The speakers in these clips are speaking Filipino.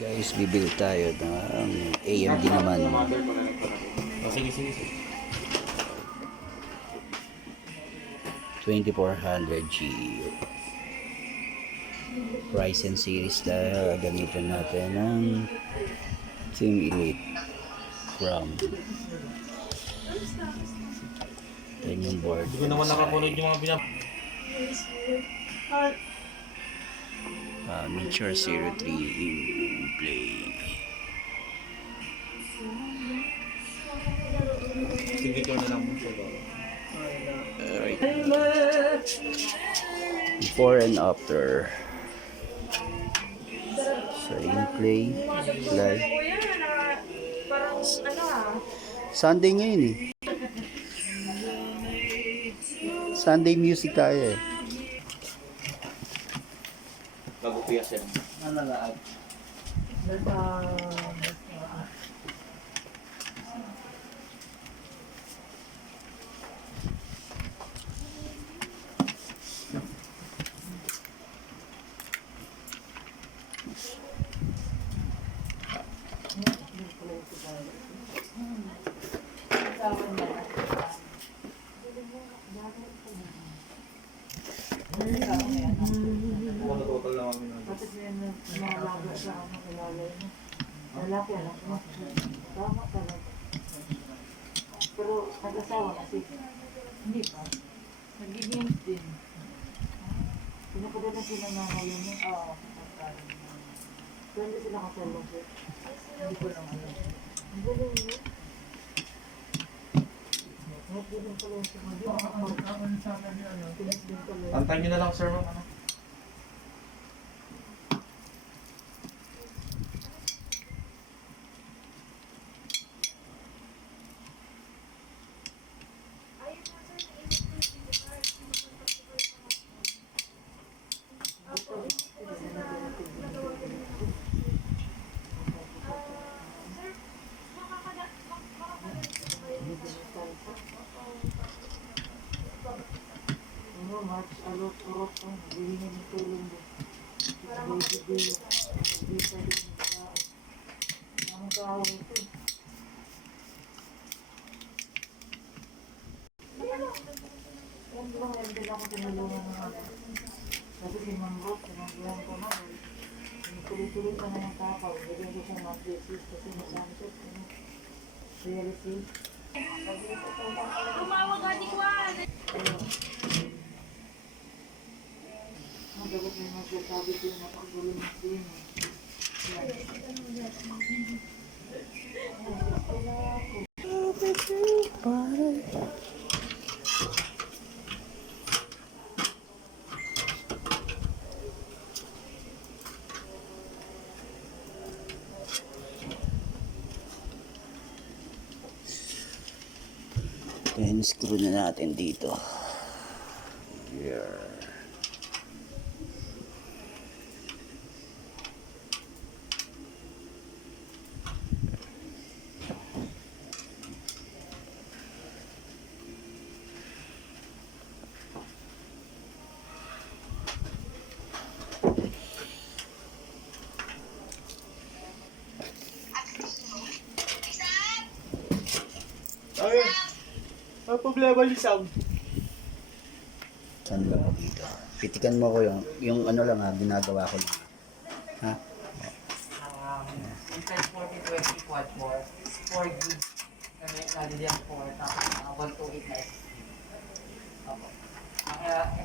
Guys, bibili tayo ng AMD naman. Sige. 2400G Ryzen series dahil gamitin natin ng Team Elite RAM. Yan yung board. Hindi ko naman nakapunod yung mga Nature 03 in play. Signature na lang mo siya. Alright. Before and after. So, in play. Live. Parang ano Sunday ngayon eh. Sunday music tayo eh. Bago piyas yan. Nalalaad. Total na kami nun. Tapos yan, mga lago sa ako kilala mo. Lalaki, anak mo. Tama talaga. Pero nag-asawa kasi. Hindi pa. Nag-games din. Pinapadala sila na ngayon mo. Oo. Pero hindi sila kasalo. Hindi ko lang alam. Ang galing mo. Nagbilang pala yung sumagi. Pinagbilang pala yung Antayin nyo na lang, sir, ma'am. Ano? March, alot, urot, hihingi ng tulong din. Hindi pa din ang tao ito. Yan lang, hindi lang ako tinulungan ng ano. Kasi si Ma'am Ross, sinangguhan ko na. Tuloy-tuloy ka na ng tapaw. Bigyan ko siya ng thesis kasi nasabi siya. Reality. Tumawag ka ni Juan! Ang dapat may magsasabi ko na paggulo ng din. Then screw na natin dito. Here. Ay, ang problema yung sound. Saan ba ako dito? Pitikan mo ko yung ano lang ha, ginagawa ko lang. Ha? Intel 4020 quad core, 4 gig, naliliang 4, tapos 128 na SSD. Opo.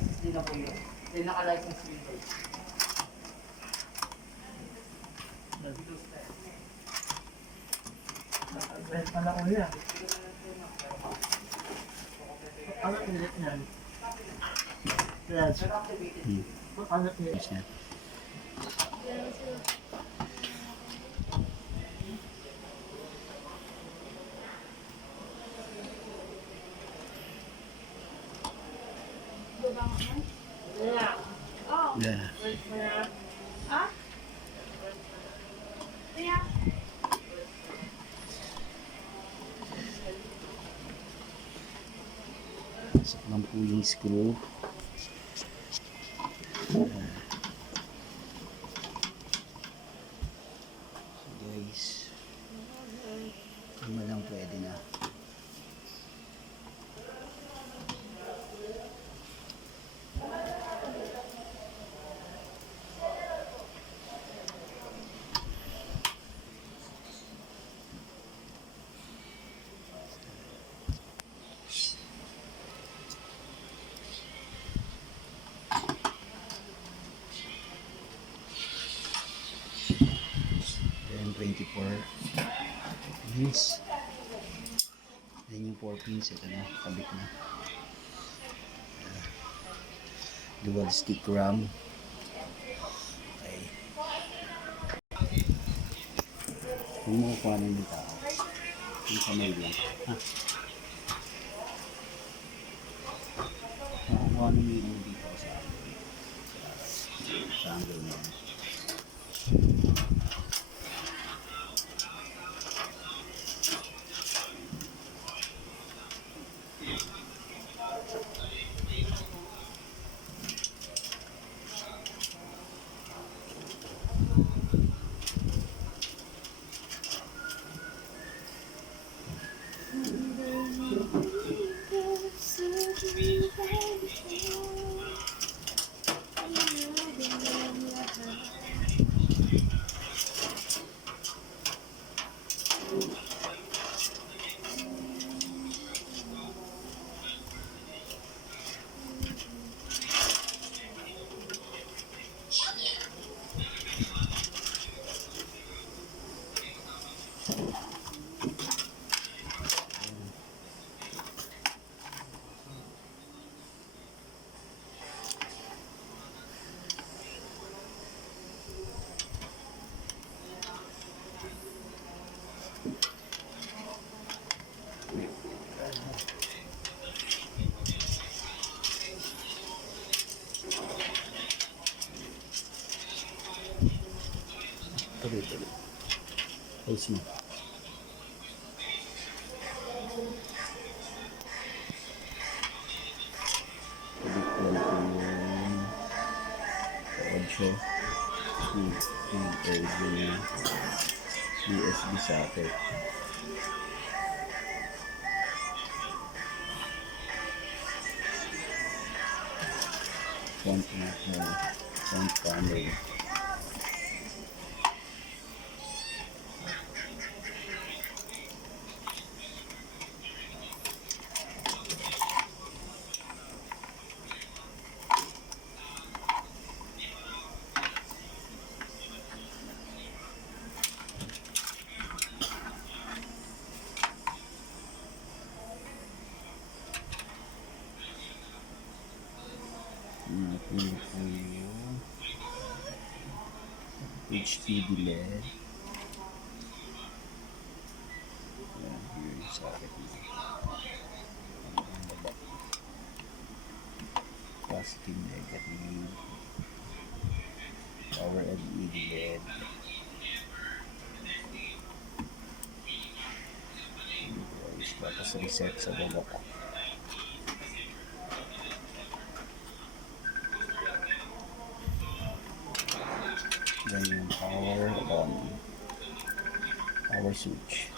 SSD na po yun. Then naka-license Windows. Pala ko yan. Ano pilit niyan? Yes. Ano pilit? Yes, yan. Yeah. Saklang po yung screw. pwede na. Then 24 pins. Then yung 4 pins, ito na, kabit na. Dual stick RAM. Okay. Kung makukuha na yung tao, yung kamay lang. Ha? Makukuha na yung dito sa angle na yan. Tuloy. Ayos mo. Tuloy ko yung audio. Yung USB socket. Front panel. HDD LED. Yan, here yung socket mo. Ang baba. Positive, negative. Power LED LED. Tapos reset sa baba pa. Then yung power on. Power switch.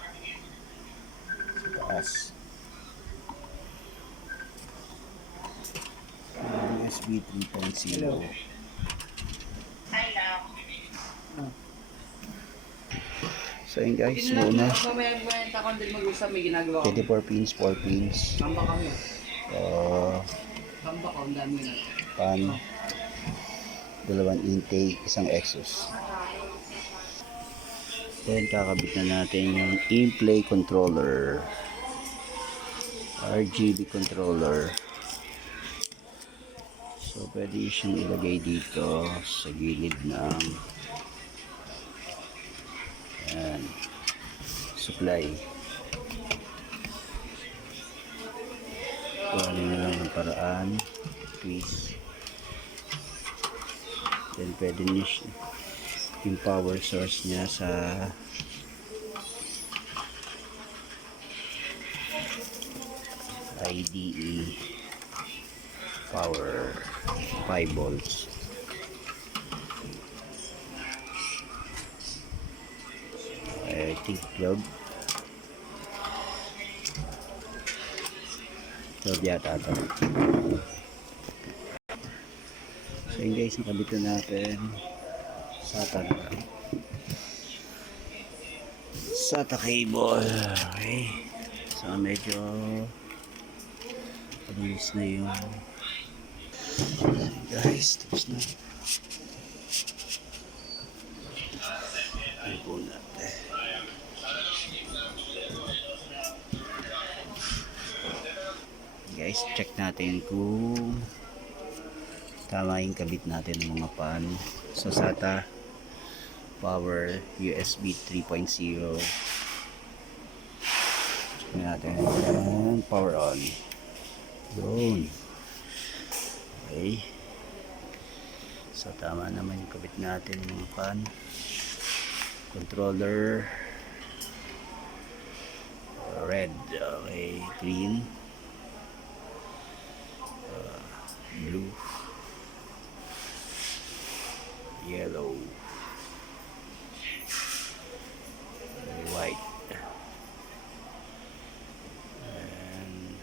Sa taas. USB 3.0. So yun guys, muna. Mamaya ako din mag-usap, may ginagawa ko. 24 pins, 4 pins. Tamba kami. Tamba ko, ang dami na. Pan. Dalawang intake, isang exhaust. Then kakabit na natin yung in-play controller. RGB controller. So pwede siyang ilagay dito sa gilid ng yan, supply. Kuhanin na lang ng paraan. Twist. Then pwede niya yung power source niya sa IDE power 5 volts. I think plug. So, yata ito. So, yun guys, nakabit na natin. SATA na lang. SATA cable. Okay. So, medyo pabilis na yung guys, tapos na. Ay po natin. Guys, check natin kung tama yung kabit natin ng mga pan. So, SATA power USB 3.0. Check natin. And power on. Yun. Okay. So, tama naman yung kabit natin ng mga pan. Controller. Red. Okay. Green. Blue. Yellow. White. And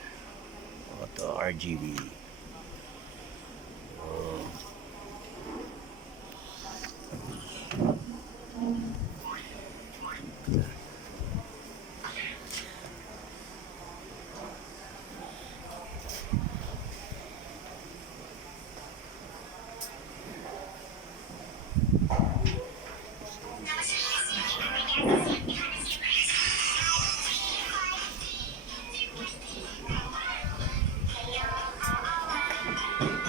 auto RGB.